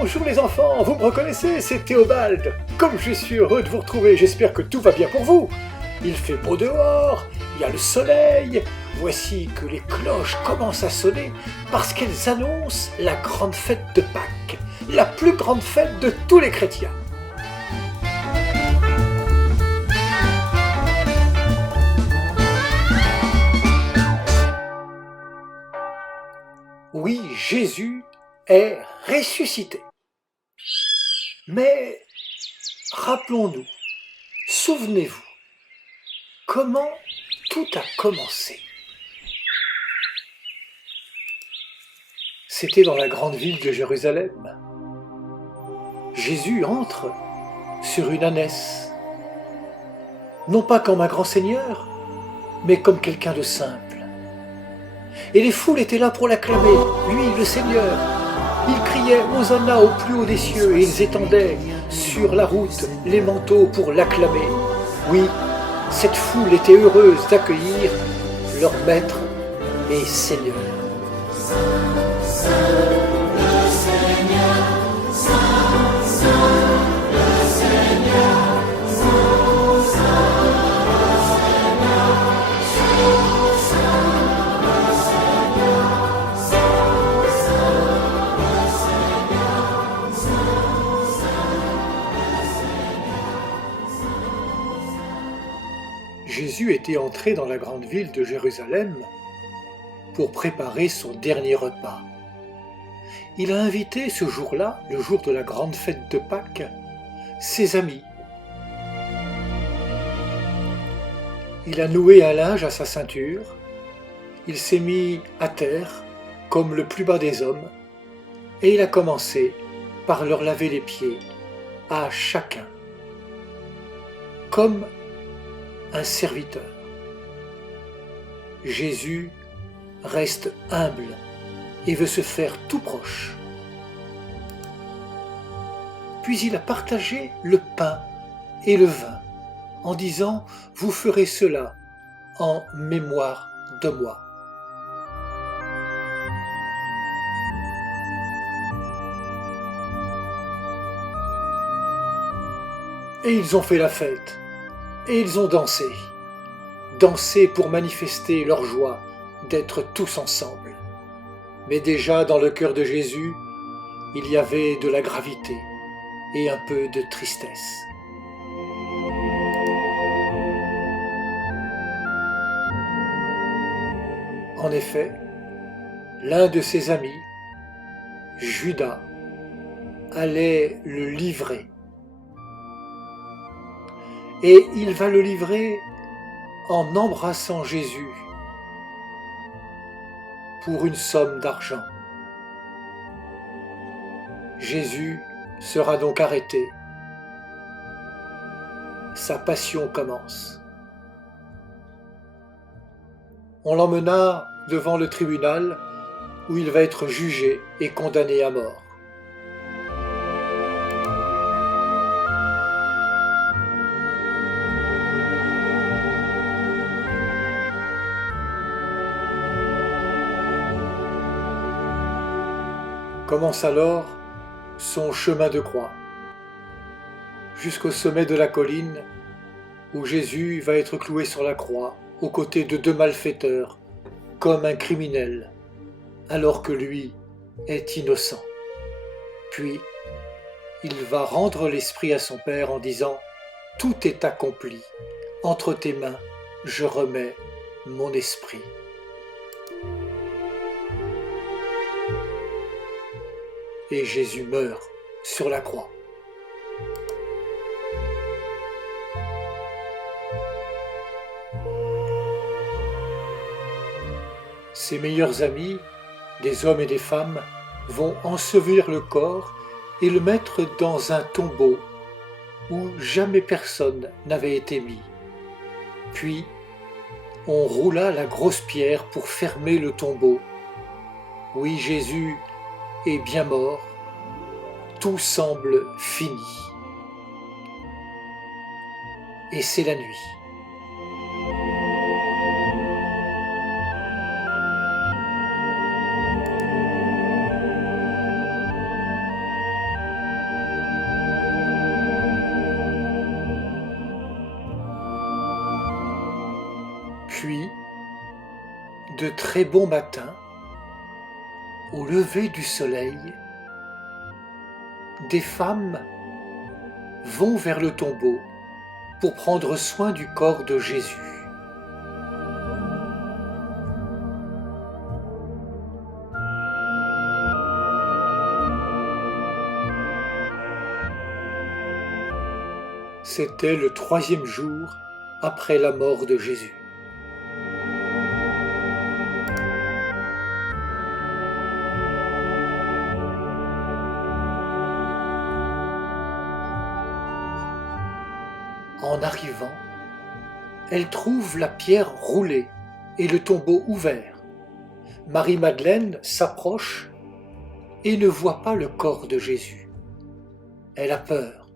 Bonjour les enfants, vous me reconnaissez, c'est Théobald. Comme je suis heureux de vous retrouver, j'espère que tout va bien pour vous. Il fait beau dehors, il y a le soleil. Voici que les cloches commencent à sonner parce qu'elles annoncent la grande fête de Pâques, la plus grande fête de tous les chrétiens. Oui, Jésus est ressuscité. Mais rappelons-nous, souvenez-vous, comment tout a commencé. C'était dans la grande ville de Jérusalem. Jésus entre sur une ânesse, non pas comme un grand seigneur, mais comme quelqu'un de simple. Et les foules étaient là pour l'acclamer, lui, le Seigneur. Ils criaient « Hosanna au plus haut des cieux » et ils étendaient sur la route les manteaux pour l'acclamer. Oui, cette foule était heureuse d'accueillir leur maître et Seigneur. Jésus était entré dans la grande ville de Jérusalem pour préparer son dernier repas. Il a invité ce jour-là, le jour de la grande fête de Pâques, ses amis. Il a noué un linge à sa ceinture, il s'est mis à terre comme le plus bas des hommes et il a commencé par leur laver les pieds à chacun, comme un serviteur. Jésus reste humble et veut se faire tout proche. Puis il a partagé le pain et le vin en disant « Vous ferez cela en mémoire de moi ». Et ils ont fait la fête. Et ils ont dansé. Dansé pour manifester leur joie d'être tous ensemble. Mais déjà dans le cœur de Jésus, il y avait de la gravité et un peu de tristesse. En effet, l'un de ses amis, Judas, allait le livrer. Et il va le livrer en embrassant Jésus pour une somme d'argent. Jésus sera donc arrêté. Sa passion commence. On l'emmena devant le tribunal où il va être jugé et condamné à mort. Commence alors son chemin de croix, jusqu'au sommet de la colline où Jésus va être cloué sur la croix aux côtés de deux malfaiteurs, comme un criminel, alors que lui est innocent. Puis, il va rendre l'esprit à son Père en disant « Tout est accompli, entre tes mains, je remets mon esprit ». Et Jésus meurt sur la croix. Ses meilleurs amis, des hommes et des femmes, vont ensevelir le corps et le mettre dans un tombeau où jamais personne n'avait été mis. Puis, on roula la grosse pierre pour fermer le tombeau. Oui, Jésus est bien mort, tout semble fini. Et c'est la nuit. Puis, de très bon matin, au lever du soleil, des femmes vont vers le tombeau pour prendre soin du corps de Jésus. C'était le 3e jour après la mort de Jésus. En arrivant, elle trouve la pierre roulée et le tombeau ouvert. Marie-Madeleine s'approche et ne voit pas le corps de Jésus. Elle a peur,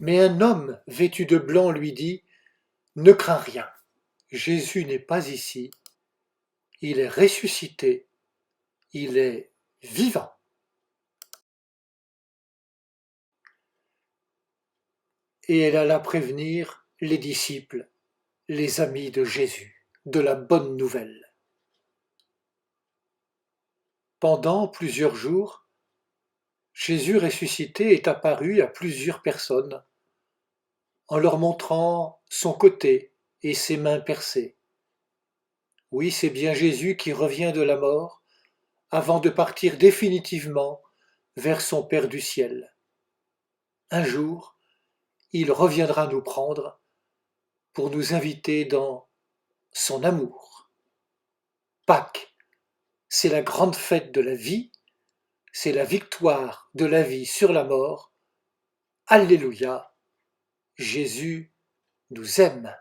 mais un homme vêtu de blanc lui dit « Ne crains rien, Jésus n'est pas ici, il est ressuscité, il est vivant. » Et elle alla prévenir les disciples, les amis de Jésus, de la bonne nouvelle. Pendant plusieurs jours, Jésus ressuscité est apparu à plusieurs personnes, en leur montrant son côté et ses mains percées. Oui, c'est bien Jésus qui revient de la mort, avant de partir définitivement vers son Père du ciel. Un jour, il reviendra nous prendre pour nous inviter dans son amour. Pâques, c'est la grande fête de la vie, c'est la victoire de la vie sur la mort. Alléluia, Jésus nous aime.